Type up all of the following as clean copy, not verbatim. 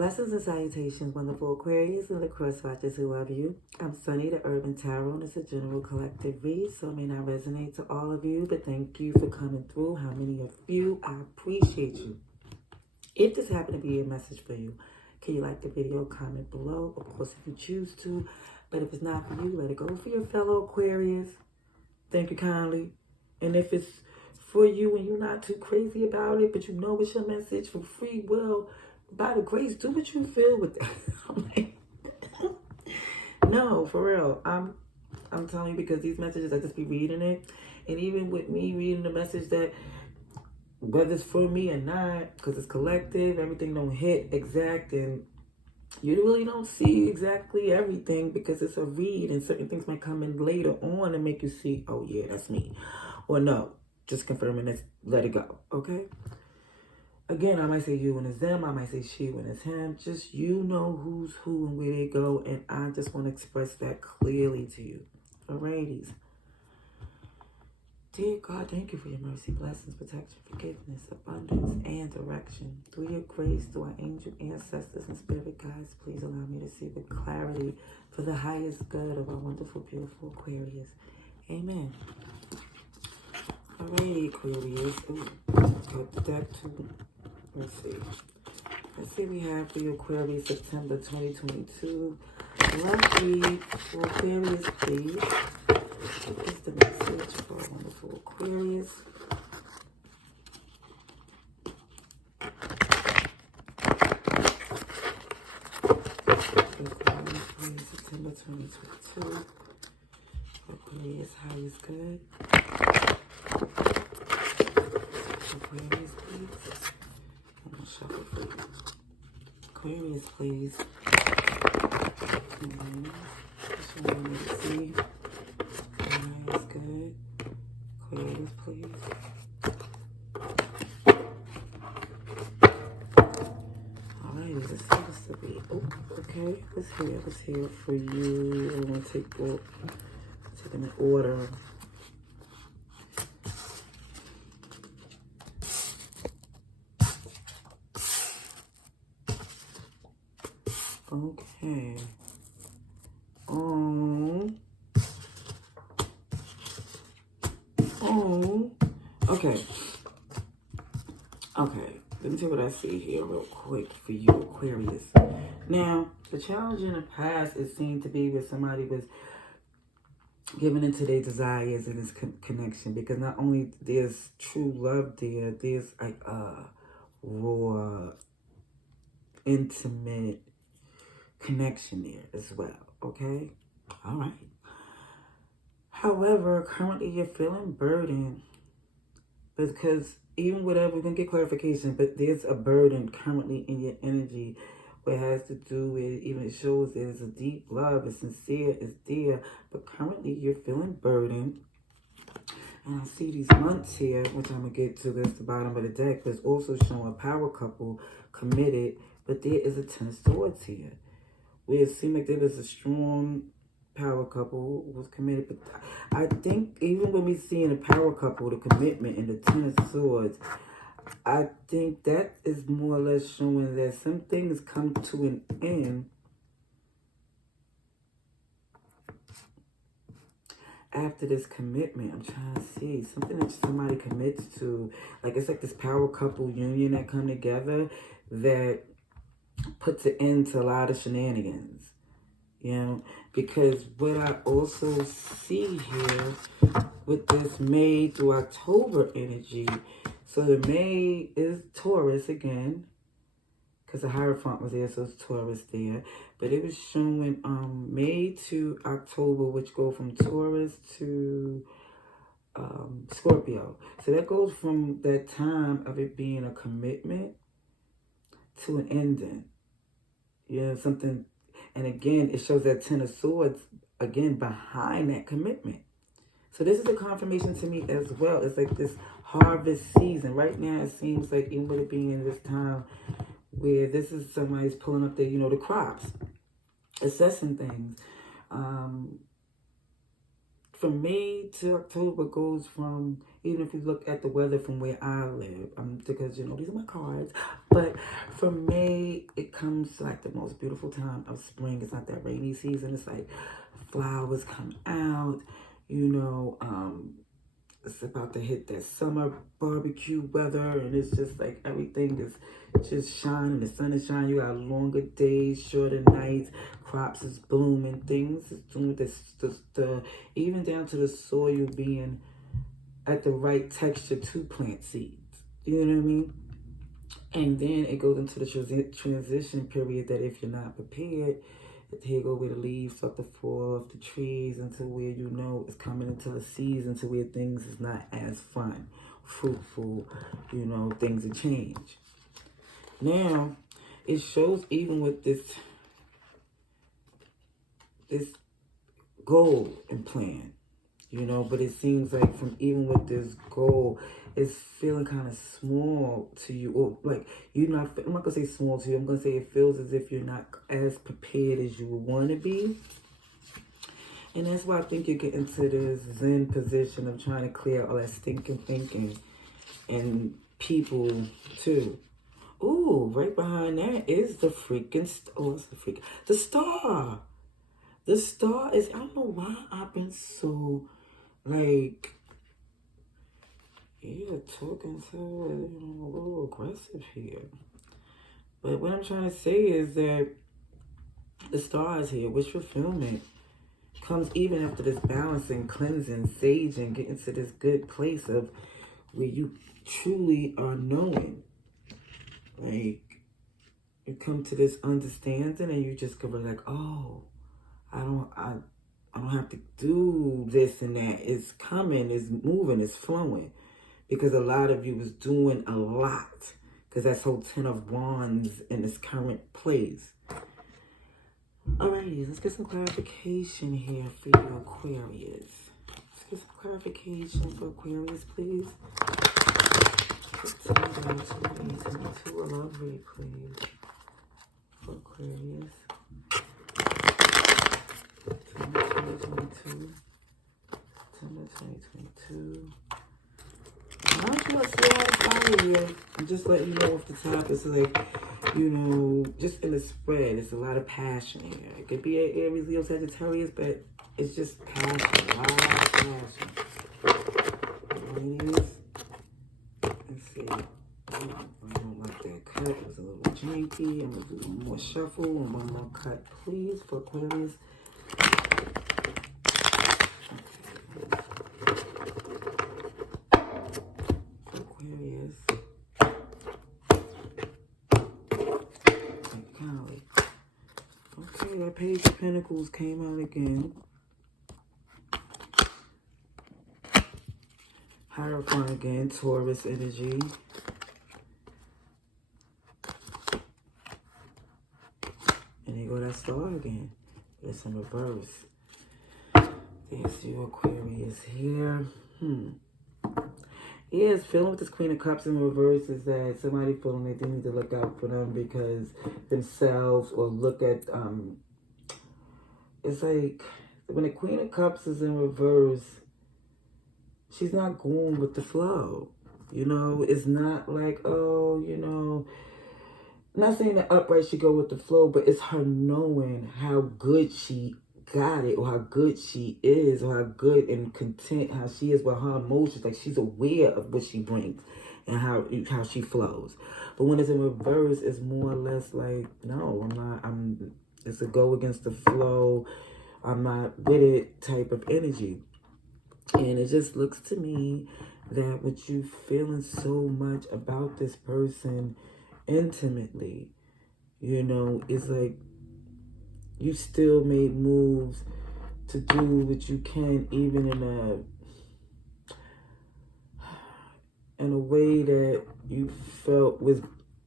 Blessings and salutations, wonderful Aquarius and the cross watchers who love you. I'm Sunny, the Urban Tarot, and it's a general collective read, so it may not resonate to all of you, but thank you for coming through. How many of you? I appreciate you. If this happened to be a message for you, can you like the video, comment below? Of course, if you choose to, but if it's not for you, let it go for your fellow Aquarius. Thank you kindly. And if it's for you and you're not too crazy about it, but you know it's your message for free will, by the grace, do what you feel with that. I'm like, no, for real. I'm telling you, because these messages, I just be reading it. And even with me reading the message, that whether it's for me or not, because it's collective, everything don't hit exact, and you really don't see exactly everything because it's a read, and certain things might come in later on and make you see, oh yeah, that's me. Or no, just confirming this, let it go, okay? Again, I might say you and it's them. I might say she and it's him. Just you know who's who and where they go. And I just want to express that clearly to you. Alrighties. Dear God, thank you for your mercy, blessings, protection, forgiveness, abundance, and direction. Through your grace, through our angel ancestors and spirit guides, please allow me to see with clarity for the highest good of our wonderful, beautiful Aquarius. Amen. Alrighty, Aquarius. Ooh, got that too. Let's see. Let's see what we have for you, Aquarius, September 2022. Love read for Aquarius, please. What is the message for a wonderful Aquarius? Aquarius, please, September 2022. Aquarius, highest good. Aquarius, please. I'm going to shuffle for you. Aquarius, please. Just want me to see. Aquarius, good. Aquarius, please. Alright, let's see what's to be. Oh, okay. Let's hear it for you. I want to take them in order. Okay. Okay. Okay. Let me see what I see here real quick for you, Aquarius. Now, the challenge in the past, it seemed to be where somebody was giving into their desires in this connection, because not only there's true love there, there's like a raw, intimate connection there as well, okay? All right. However, currently you're feeling burdened, because even whatever, we're going to get clarification, but there's a burden currently in your energy where it has to do with, even it shows there's a deep love, it's sincere, it's there, but currently you're feeling burdened. And I see these months here, which I'm going to get to, this the bottom of the deck, but it's also showing a power couple committed, but there is a Ten of Swords here, where it seemed like there was a strong power couple was committed. But I think even when we see in a power couple, the commitment and the Ten of Swords, I think that is more or less showing that some things come to an end after this commitment. I'm trying to see something that somebody commits to. Like, it's like this power couple union that come together that puts an end to a lot of shenanigans. You know, because what I also see here with this May through October energy, so the May is Taurus again, because the Hierophant was there, so it's Taurus there. But it was showing May to October, which go from Taurus to Scorpio. So that goes from that time of it being a commitment to an ending. You know, something. And again, it shows that Ten of Swords, again, behind that commitment. So this is a confirmation to me as well. It's like this harvest season. Right now, it seems like, even with it being in this time where this is somebody's pulling up the, you know, the crops, assessing things, from May to October goes from, even if you look at the weather from where I live, because, you know, these are my cards, but from May, it comes to like the most beautiful time of spring. It's not that rainy season. It's like flowers come out, you know, it's about to hit that summer barbecue weather, and it's just like everything is just shining. The sun is shining. You got longer days, shorter nights. Crops is blooming. Things is doing this, even down to the soil being at the right texture to plant seeds. You know what I mean? And then it goes into the transition period that if you're not prepared, here go where the leaves start to fall off the trees until where you know it's coming into a season to where things is not as fun, fruitful, you know, things will change. Now, it shows even with this goal and plan, you know, but it seems like from even with this goal, it's feeling kind of small to you, or like I'm not gonna say small to you, I'm gonna say it feels as if you're not as prepared as you would want to be. And that's why I think you get into this Zen position of trying to clear all that stinking thinking and people too. Ooh, right behind that is the freaking the star. The star is, I don't know why I've been so like, yeah, talking so, you know, a little aggressive here. But what I'm trying to say is that the star is here, wish fulfillment comes even after this balancing, cleansing, saging, getting to this good place of where you truly are knowing. Like, you come to this understanding and you just go like, oh, I don't have to do this and that. It's coming, it's moving, it's flowing. Because a lot of you was doing a lot. Because that's whole 10 of Wands in this current place. Alrighty, let's get some clarification here for you Aquarius. Let's get some clarification for Aquarius, please. 2022, a love read, please. For Aquarius. 2022. September 2022. Not sure what's fire here. I'm just letting you know off the top. It's like, you know, just in the spread, it's a lot of passion here. It could be an Aries, Leo, Sagittarius, but it's just passion. A lot of passion. Ladies, let's see. I don't like that cut. It was a little janky. I'm going to do one more shuffle and one more cut, please, for Aquarius. Okay, that Page of Pentacles came out again. Hierophant again, Taurus energy. And there go that star again. It's in reverse. There's you Aquarius here. Yeah, it's feeling with this Queen of Cups in reverse is that somebody feeling that they need to look out for them because themselves, or look at, it's like when the Queen of Cups is in reverse, she's not going with the flow. You know, it's not like, oh, you know, I'm not saying that upright should go with the flow, but it's her knowing how good she got it, or how good she is, or how good and content how she is with her emotions. Like, she's aware of what she brings and how she flows. But when it's in reverse, it's more or less like, no, it's a go against the flow, I'm not with it type of energy. And it just looks to me that what you feeling so much about this person intimately, you know, is like you still made moves to do what you can, even in a way that you felt was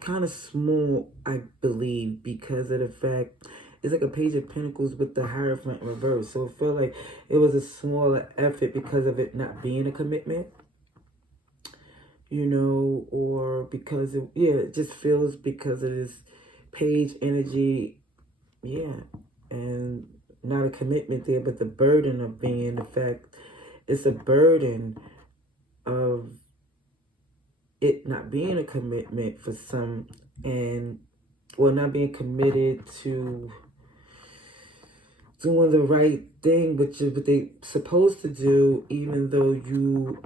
kind of small, I believe, because of the fact it's like a Page of Pentacles with the Hierophant in reverse. So it felt like it was a smaller effort because of it not being a commitment, you know, or because it just feels because of this Page energy. Yeah, and not a commitment there, but the burden of being, the fact, it's a burden of it not being a commitment for some, and or not being committed to doing the right thing, what they supposed to do, even though you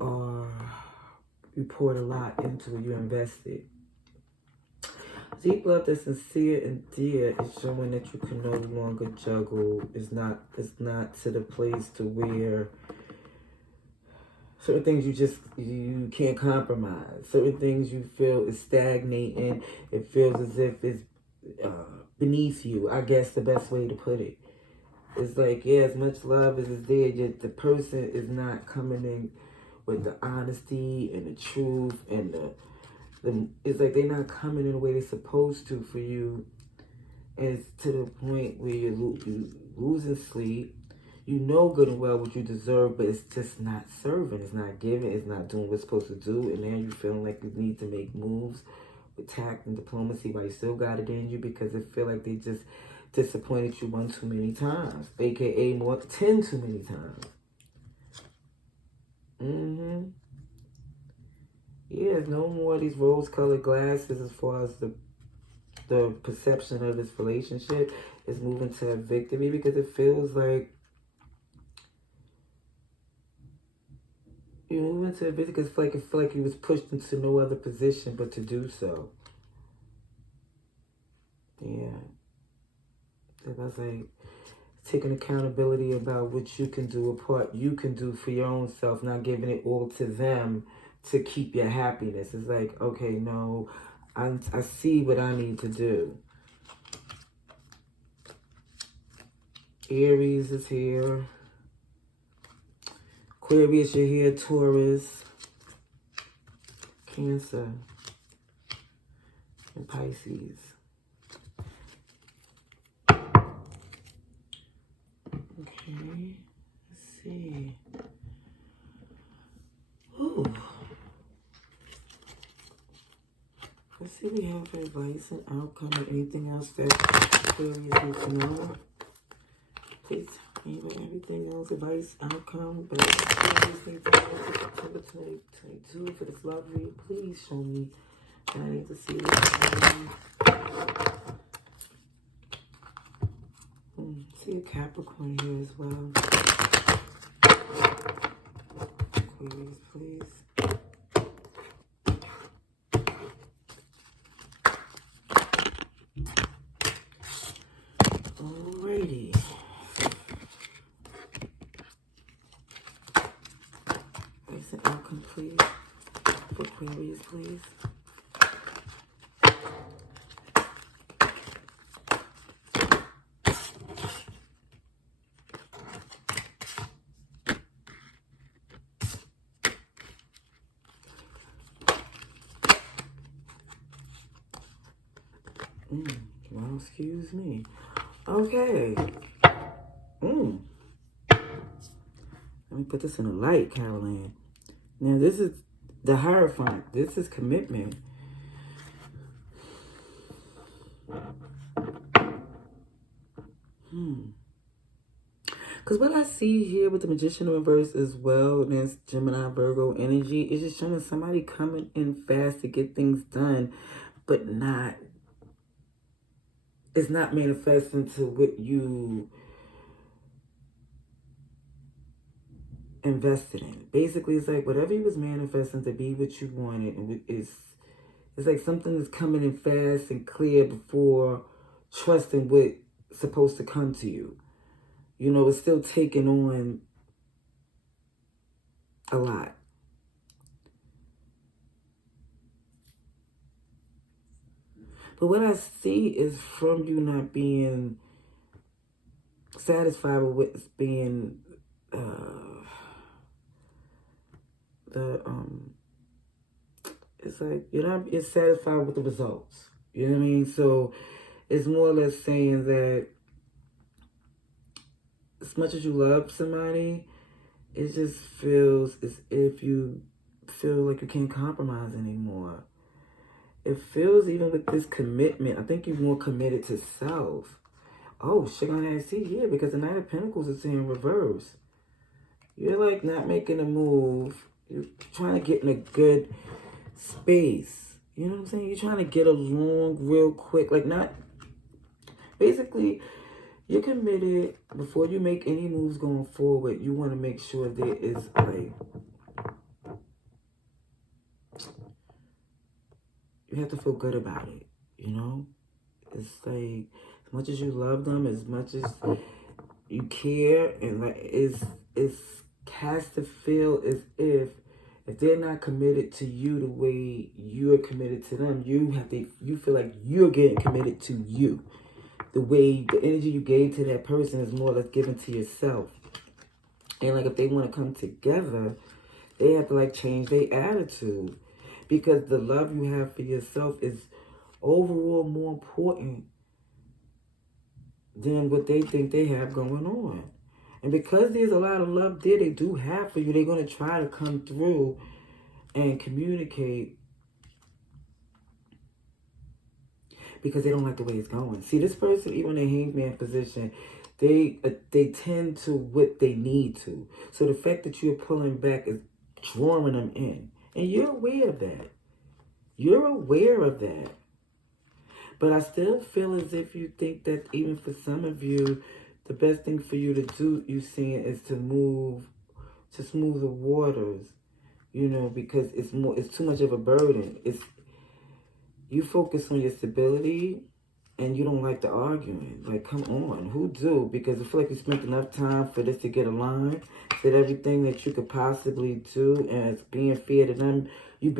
poured a lot into it, you invested. Deep love that's sincere and dear is showing that you can no longer juggle. It's not to the place to where certain things you can't compromise. Certain things you feel is stagnating. It feels as if it's beneath you. I guess the best way to put it. It's like, yeah, as much love as is there, yet the person is not coming in with the honesty and the truth and it's like they're not coming in the way they're supposed to for you. And it's to the point where you're losing sleep. You know good and well what you deserve, but it's just not serving. It's not giving. It's not doing what it's supposed to do. And now you're feeling like you need to make moves with tact and diplomacy, but you still got it in you because it feel like they just disappointed you one too many times. AKA 10 too many times. Yeah, there's no more of these rose-colored glasses as far as the perception of this relationship is moving to a victory, because it feels like you're moving to a victory because it feel like you was pushed into no other position but to do so. Yeah. I was like, taking accountability about what you can do, a part you can do for your own self, not giving it all to them to keep your happiness. It's like, okay, no, I see what I need to do. Aries is here. Aquarius, you're here. Taurus, Cancer, and Pisces. Okay, let's see. Ooh. Let's see, we have advice and outcome or anything else that Aquarius needs to know. Please tell me about everything else, advice, outcome, but Aquarius needs to know for September 2022 for this love read. Please show me. And I need to see this. See a Capricorn here as well. Aquarius, please. Alrighty. That's an outcome, please. For Aquarius, please. Well, excuse me. Okay. Let me put this in the light, Caroline. Now, this is the Hierophant. This is commitment. Because what I see here with the Magician in reverse as well, and that's Gemini, Virgo energy, is just showing somebody coming in fast to get things done, but it's not manifesting to what you invested in. Basically, it's like whatever you was manifesting to be what you wanted, and it's like something is coming in fast and clear before trusting what's supposed to come to you. You know, it's still taking on a lot. But what I see is from you not being satisfied with what's being it's like you're satisfied with the results. You know what I mean? So it's more or less saying that as much as you love somebody, it just feels as if you feel like you can't compromise anymore. It feels, even with this commitment, I think you're more committed to self. Oh, shit on that. See, yeah, because the Knight of Pentacles is in reverse. You're like not making a move. You're trying to get in a good space. You know what I'm saying? You're trying to get along real quick. Like not, basically, you're committed. Before you make any moves going forward, you want to make sure there is like, you have to feel good about it, you know? It's like, as much as you love them, as much as you care, and like, it's has to feel as if they're not committed to you the way you're committed to them, you feel like you're getting committed to you. The way, the energy you gave to that person is more or less given to yourself. And like, if they want to come together, they have to like change their attitude. Because the love you have for yourself is overall more important than what they think they have going on. And because there's a lot of love there they do have for you, they're going to try to come through and communicate because they don't like the way it's going. See, this person, even in a hangman position, they tend to what they need to. So the fact that you're pulling back is drawing them in. And you're aware of that. You're aware of that. But I still feel as if you think that even for some of you, the best thing for you to do, you seeing, is to move, to smooth the waters, you know, because it's too much of a burden. You focus on your stability and you don't like the arguing. Like, come on, who do? Because I feel like you spent enough time for this to get aligned, did everything that you could possibly do, and it's being fair to them, you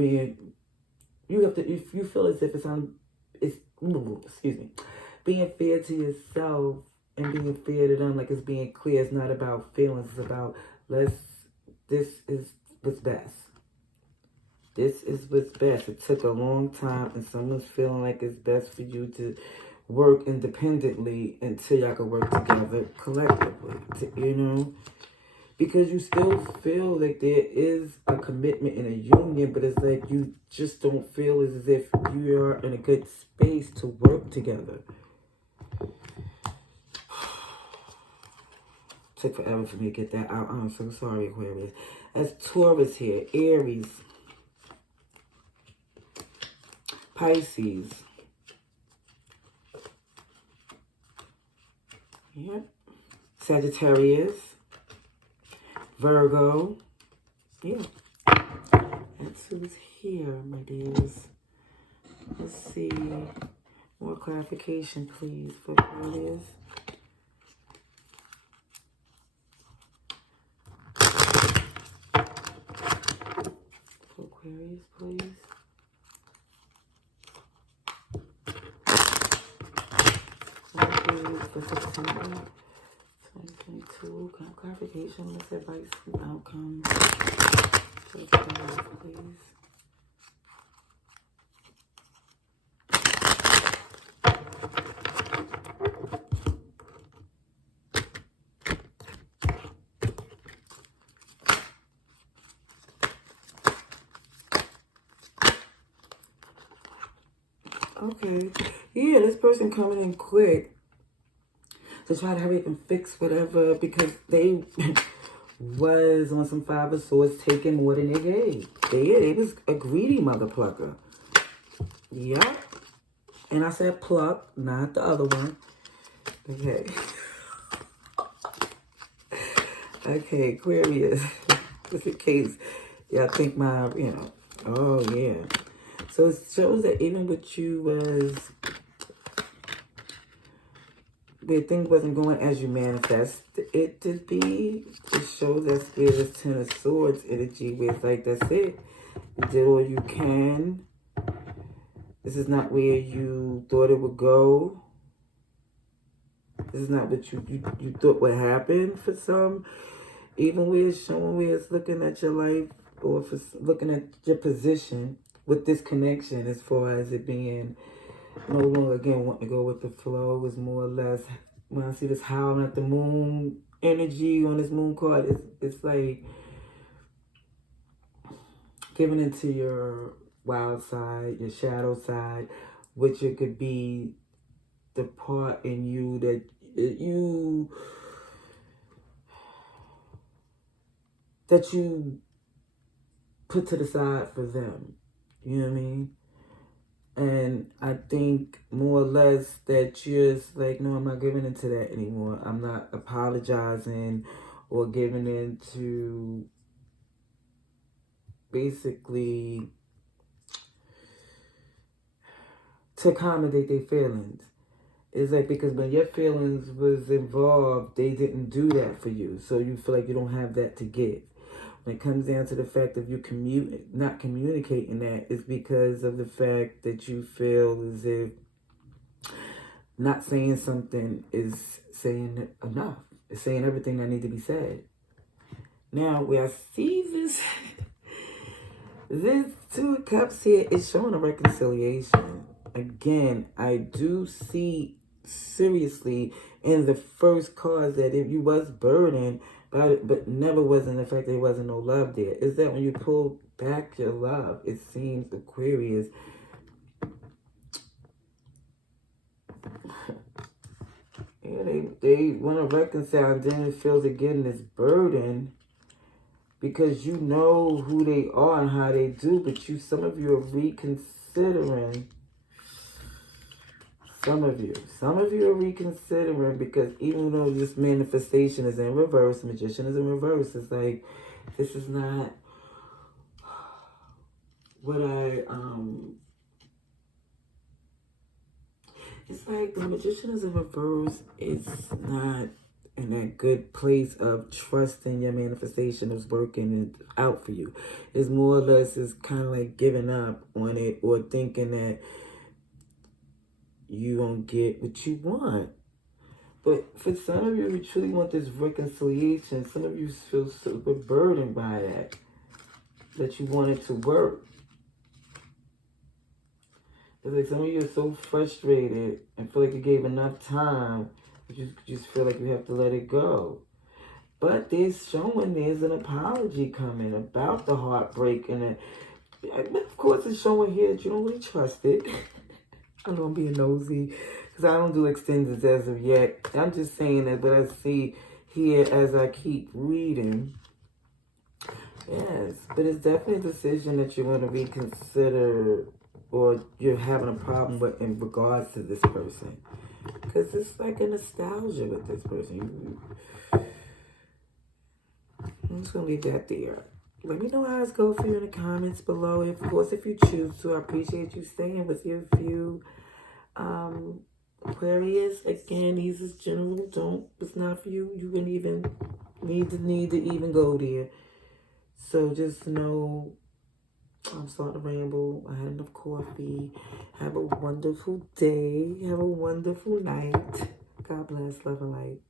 have to, if you feel as if excuse me, being fair to yourself and being fair to them, like it's being clear. It's not about feelings. It's about, this is what's best. This is what's best. It took a long time and someone's feeling like it's best for you to work independently until y'all can work together collectively, you know? Because you still feel like there is a commitment in a union, but it's like you just don't feel as if you are in a good space to work together. Took forever for me to get that out. I'm so sorry, Aquarius. That's Taurus here. Aries. Pisces. Yep. Sagittarius. Virgo. Yeah. That's who's here, my dears. Let's see. More clarification, please, for Aquarius. For Aquarius, please. Aquarius for September 2022. Kind of clarification, what's advice and outcomes for Aquarius, please. Okay. Yeah, this person coming in quick to try to hurry up and fix whatever, because they was on some Five of Swords taking more than they gave. They was a greedy mother plucker. Yeah. And I said pluck, not the other one. Okay. Okay, Aquarius. Just in case y'all think oh yeah. So it shows that even with you was, where things wasn't going as you manifest it to be, it shows that's where this Ten of Swords energy, where it's like, that's it. You did all you can. This is not where you thought it would go. This is not what you thought would happen for some. Even where it's showing, where it's looking at your life, or if it's looking at your position with this connection, as far as it being no longer, again, wanting to go with the flow, is more or less, when I see this howling at the moon energy on this moon card, it's like giving into your wild side, your shadow side, which it could be the part in you that that you put to the side for them. You know what I mean? And I think more or less that you're just like, no, I'm not giving into that anymore. I'm not apologizing or giving into basically to accommodate their feelings. It's like because when your feelings was involved, they didn't do that for you. So you feel like you don't have that to give. When it comes down to the fact of you not communicating that, it's because of the fact that you feel as if not saying something is saying enough. It's saying everything that needs to be said. Now, where I see this Two of Cups here is showing a reconciliation. Again, I do see seriously in the first card that if you was burdened, but never was in the fact that there wasn't no love there. Is that when you pull back your love, it seems Aquarius, yeah, they want to reconcile, and then it feels again this burden because you know who they are and how they do, but some of you are reconsidering. Some of you are reconsidering because even though this manifestation is in reverse, the Magician is in reverse, it's like, this is not what it's like the Magician is in reverse. It's not in that good place of trusting your manifestation is working out for you. It's more or less is kind of like giving up on it or thinking that you don't get what you want. But for some of you who truly want this reconciliation, some of you feel super burdened by that you want it to work. It's like some of you are so frustrated and feel like you gave enough time, but you just feel like you have to let it go. But there's an apology coming about the heartbreak. But of course it's showing here that you don't really trust it. I know I'm being nosy because I don't do extendeds as of yet. I'm just saying that what I see here as I keep reading. Yes, but it's definitely a decision that you want to reconsider or you're having a problem with in regards to this person. Because it's like a nostalgia with this person. I'm just going to leave that there. Let me know how it's going for you in the comments below. Of course, if you choose to, I appreciate you staying with your view. Aquarius, again, these is general. It's not for you. You wouldn't even need to even go there. So just know, I'm starting to ramble. I had enough coffee. Have a wonderful day. Have a wonderful night. God bless. Love and light.